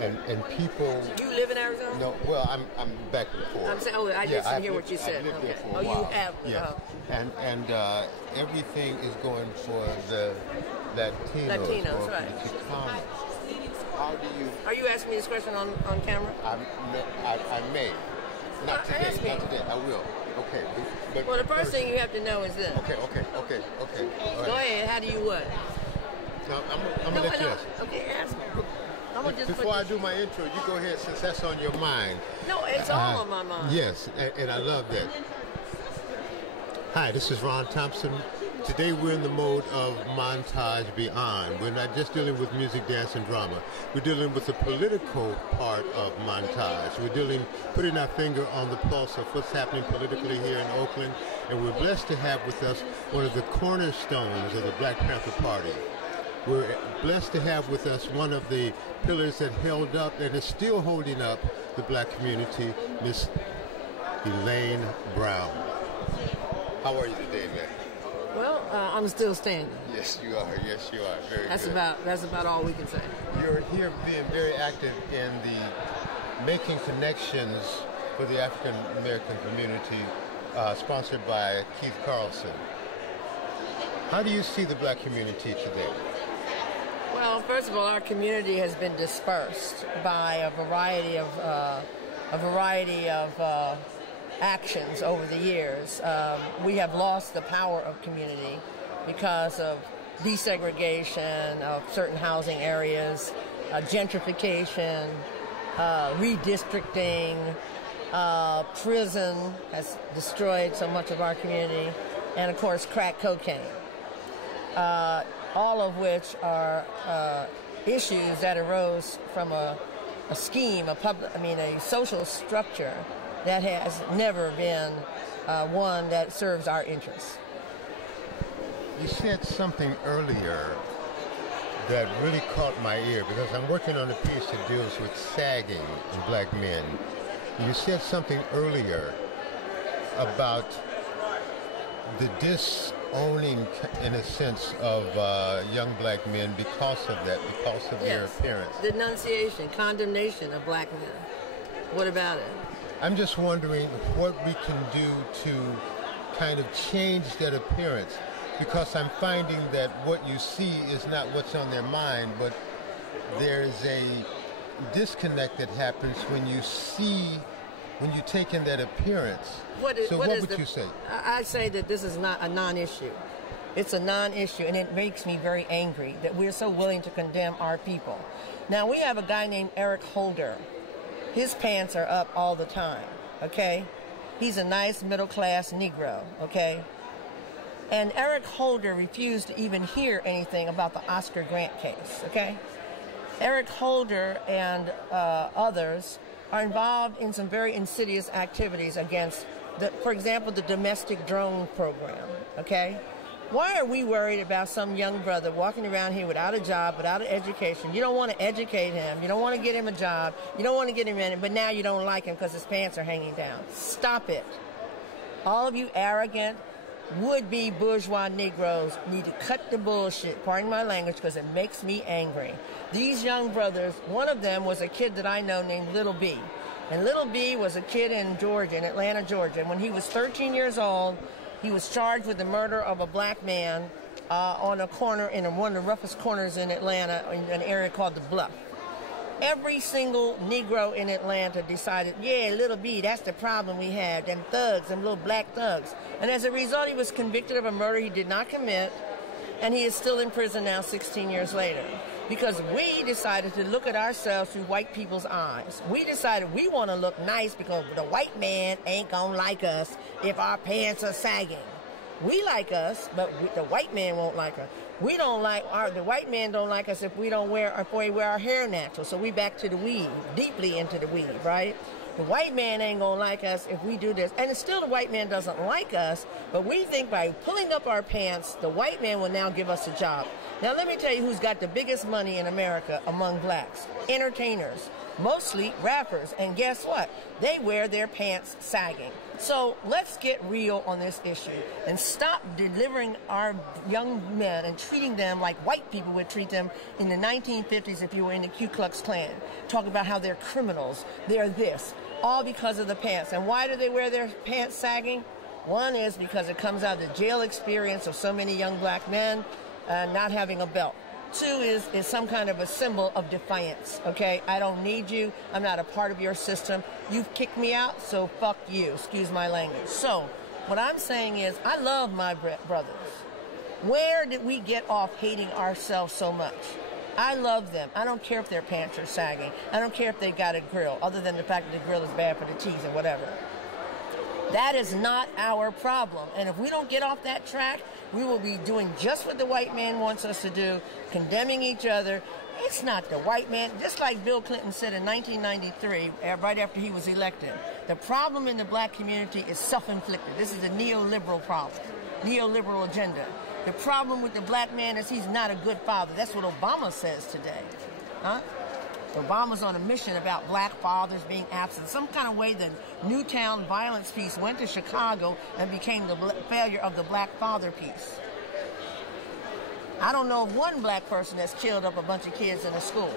and people. You live in Arizona? No, well, I'm back and forth. I'm saying, I just didn't hear what you said. I've lived there for a while. while. You have. Yes. And everything is going for the Latinos, right? The Chicanos. How do you? Are you asking me this question on camera? I may. Not today. I will. Okay. But well, the first thing you have to know is this. Okay. All right. Go ahead. How do you what? No, I'm gonna let you ask. Okay, ask me. Before I do my intro, you go ahead since that's on your mind. No, it's all on my mind. Yes, and I love that. Hi, this is Ron Thompson. Today we're in the mode of Montage Beyond. We're not just dealing with music, dance, and drama. We're dealing with the political part of Montage. We're putting our finger on the pulse of what's happening politically here in Oakland. And we're blessed to have with us one of the cornerstones of the Black Panther Party. We're blessed to have with us one of the pillars that held up and is still holding up the black community, Miss Elaine Brown. How are you today, man? Well, I'm still standing. Yes, you are. Very that's good. That's about all we can say. You're here being very active in the making connections for the African American community, sponsored by Keith Carson. How do you see the black community today? Well, first of all, our community has been dispersed by a variety of actions over the years. We have lost the power of community because of desegregation of certain housing areas, gentrification, redistricting, prison has destroyed so much of our community, and of course crack cocaine. All of which are issues that arose from a scheme, a social structure that has never been one that serves our interests. You said something earlier that really caught my ear because I'm working on a piece that deals with sagging in black men. You said something earlier about the disowning, in a sense, of young black men because of their appearance. Denunciation, condemnation of black men. What about it? I'm just wondering what we can do to kind of change that appearance, because I'm finding that what you see is not what's on their mind, but there's a disconnect that happens when you take in that appearance. What would you say? I say that this is not a non-issue. It's a non-issue, and it makes me very angry that we're so willing to condemn our people. Now, we have a guy named Eric Holder. His pants are up all the time, okay? He's a nice middle-class Negro, okay? And Eric Holder refused to even hear anything about the Oscar Grant case, okay? Eric Holder and others are involved in some very insidious activities against, for example, the domestic drone program, okay? Why are we worried about some young brother walking around here without a job, without an education? You don't want to educate him. You don't want to get him a job. You don't want to get him in, but now you don't like him because his pants are hanging down. Stop it. All of you arrogant, would-be bourgeois Negroes need to cut the bullshit, pardon my language, because it makes me angry. These young brothers, one of them was a kid that I know named Little B. And Little B was a kid in Georgia, in Atlanta, Georgia. And when he was 13 years old, he was charged with the murder of a black man on a corner, in one of the roughest corners in Atlanta, in an area called the Bluff. Every single Negro in Atlanta decided, yeah, Little B, that's the problem we had, them thugs, them little black thugs. And as a result, he was convicted of a murder he did not commit, and he is still in prison now 16 years later. Because we decided to look at ourselves through white people's eyes. We decided we want to look nice because the white man ain't gonna like us if our pants are sagging. We like us, but the white man won't like us. We don't like the white man don't like us if we wear our hair natural. So we back to the weave, deeply into the weave, right? The white man ain't gonna like us if we do this. And it's still the white man doesn't like us, but we think by pulling up our pants, the white man will now give us a job. Now let me tell you who's got the biggest money in America among blacks. Entertainers. mostly rappers. And guess what? They wear their pants sagging. So let's get real on this issue and stop delivering our young men and treating them like white people would treat them in the 1950s if you were in the Ku Klux Klan. Talk about how they're criminals, they're this, all because of the pants. And why do they wear their pants sagging? One is because it comes out of the jail experience of so many young black men not having a belt. Two is some kind of a symbol of defiance, okay? I don't need you. I'm not a part of your system. You've kicked me out, so fuck you. Excuse my language. So what I'm saying is I love my brothers. Where did we get off hating ourselves so much? I love them. I don't care if their pants are sagging. I don't care if they got a grill, other than the fact that the grill is bad for the cheese and whatever. That is not our problem. And if we don't get off that track, we will be doing just what the white man wants us to do, condemning each other. It's not the white man. Just like Bill Clinton said in 1993, right after he was elected, the problem in the black community is self-inflicted. This is a neoliberal problem, neoliberal agenda. The problem with the black man is he's not a good father. That's what Obama says today. Huh? Obama's on a mission about black fathers being absent. Some kind of way the Newtown violence piece went to Chicago and became the failure of the black father piece. I don't know of one black person that's killed up a bunch of kids in a school.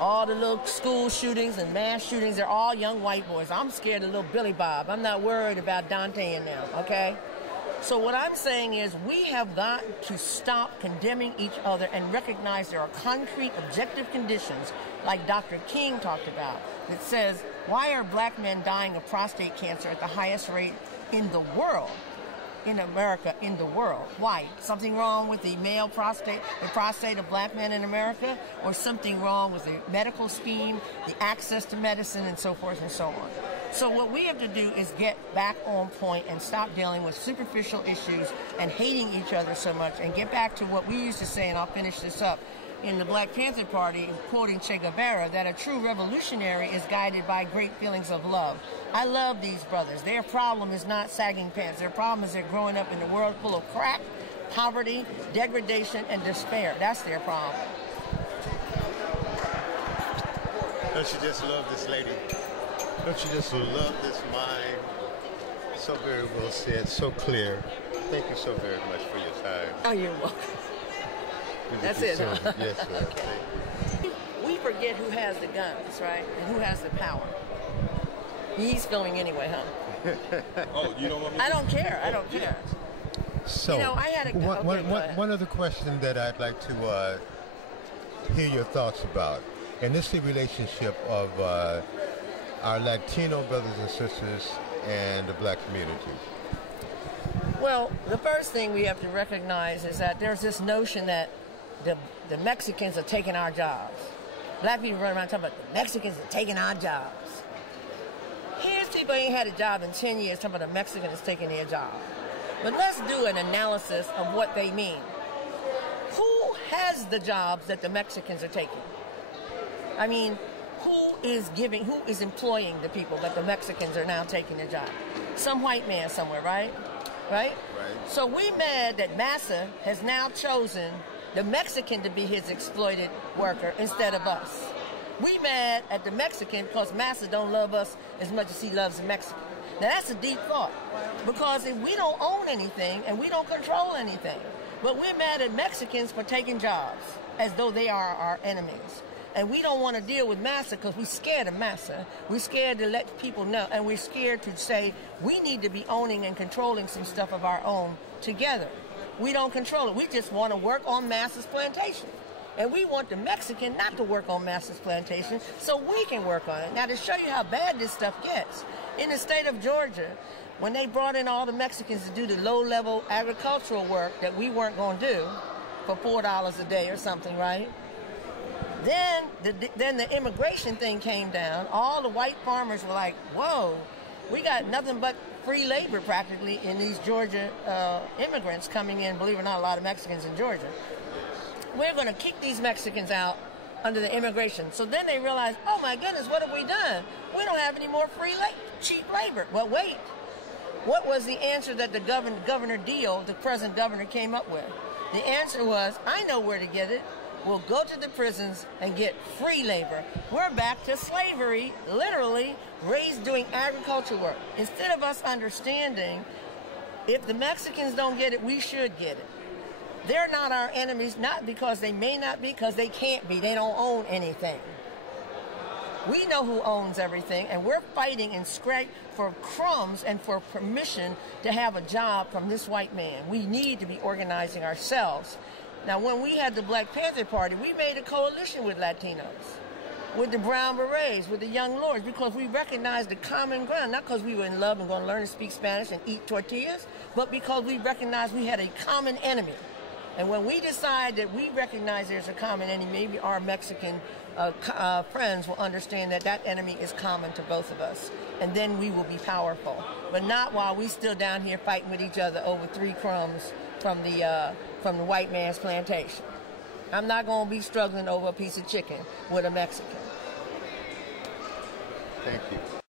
All the little school shootings and mass shootings, they're all young white boys. I'm scared of little Billy Bob. I'm not worried about Dante and them, okay? So what I'm saying is we have got to stop condemning each other and recognize there are concrete, objective conditions, like Dr. King talked about, that says, why are black men dying of prostate cancer at the highest rate in the world? In America, in the world. Why? Something wrong with the male prostate, the prostate of black men in America, or something wrong with the medical scheme, the access to medicine, and so forth and so on. So what we have to do is get back on point and stop dealing with superficial issues and hating each other so much, and get back to what we used to say, and I'll finish this up, in the Black Panther Party, quoting Che Guevara, that a true revolutionary is guided by great feelings of love. I love these brothers. Their problem is not sagging pants. Their problem is they're growing up in a world full of crack, poverty, degradation, and despair. That's their problem. Don't you just love this lady? Don't you just love this mind? So very well said, so clear. Thank you so very much for your time. Oh, you're welcome. That's it, huh? Yes, sir. Okay. We forget who has the guns, right? And who has the power. He's going anyway, huh? Oh, you don't want me to? I don't care. I don't care. So, you know, I had a one other question that I'd like to hear your thoughts about, and this is the relationship of our Latino brothers and sisters and the black community. Well, the first thing we have to recognize is that there's this notion that the Mexicans are taking our jobs. Black people run around talking about the Mexicans are taking our jobs. Here's people who ain't had a job in 10 years talking about the Mexicans taking their job. But let's do an analysis of what they mean. Who has the jobs that the Mexicans are taking? I mean, who is employing the people that the Mexicans are now taking their job? Some white man somewhere, right? Right? So we mad that Massa has now chosen the Mexican to be his exploited worker instead of us. We mad at the Mexican because Massa don't love us as much as he loves the Mexican. Now that's a deep thought, because if we don't own anything and we don't control anything, but we're mad at Mexicans for taking jobs as though they are our enemies. And we don't want to deal with Massa because we're scared of Massa. We're scared to let people know, and we're scared to say we need to be owning and controlling some stuff of our own together. We don't control it. We just want to work on Massa's plantation. And we want the Mexican not to work on Massa's plantation so we can work on it. Now, to show you how bad this stuff gets, in the state of Georgia, when they brought in all the Mexicans to do the low-level agricultural work that we weren't going to do for $4 a day or something, right? Then the immigration thing came down. All the white farmers were like, whoa, we got nothing but free labor practically in these Georgia immigrants coming in. Believe it or not, a lot of Mexicans in Georgia. We're going to kick these Mexicans out under the immigration. So then they realized, oh my goodness, what have we done? We don't have any more cheap labor. Well, wait. What was the answer that the Governor Deal, the present governor, came up with? The answer was, I know where to get it. will go to the prisons and get free labor. We're back to slavery, literally, raised doing agriculture work. Instead of us understanding, if the Mexicans don't get it, we should get it. They're not our enemies, not because they may not be, because they can't be. They don't own anything. We know who owns everything, and we're fighting and scrape for crumbs and for permission to have a job from this white man. We need to be organizing ourselves. Now, when we had the Black Panther Party, we made a coalition with Latinos, with the Brown Berets, with the Young Lords, because we recognized the common ground, not because we were in love and going to learn to speak Spanish and eat tortillas, but because we recognized we had a common enemy. And when we decide that we recognize there's a common enemy, maybe our Mexican friends will understand that that enemy is common to both of us. And then we will be powerful. But not while we still down here fighting with each other over 3 crumbs from the white man's plantation. I'm not going to be struggling over a piece of chicken with a Mexican. Thank you.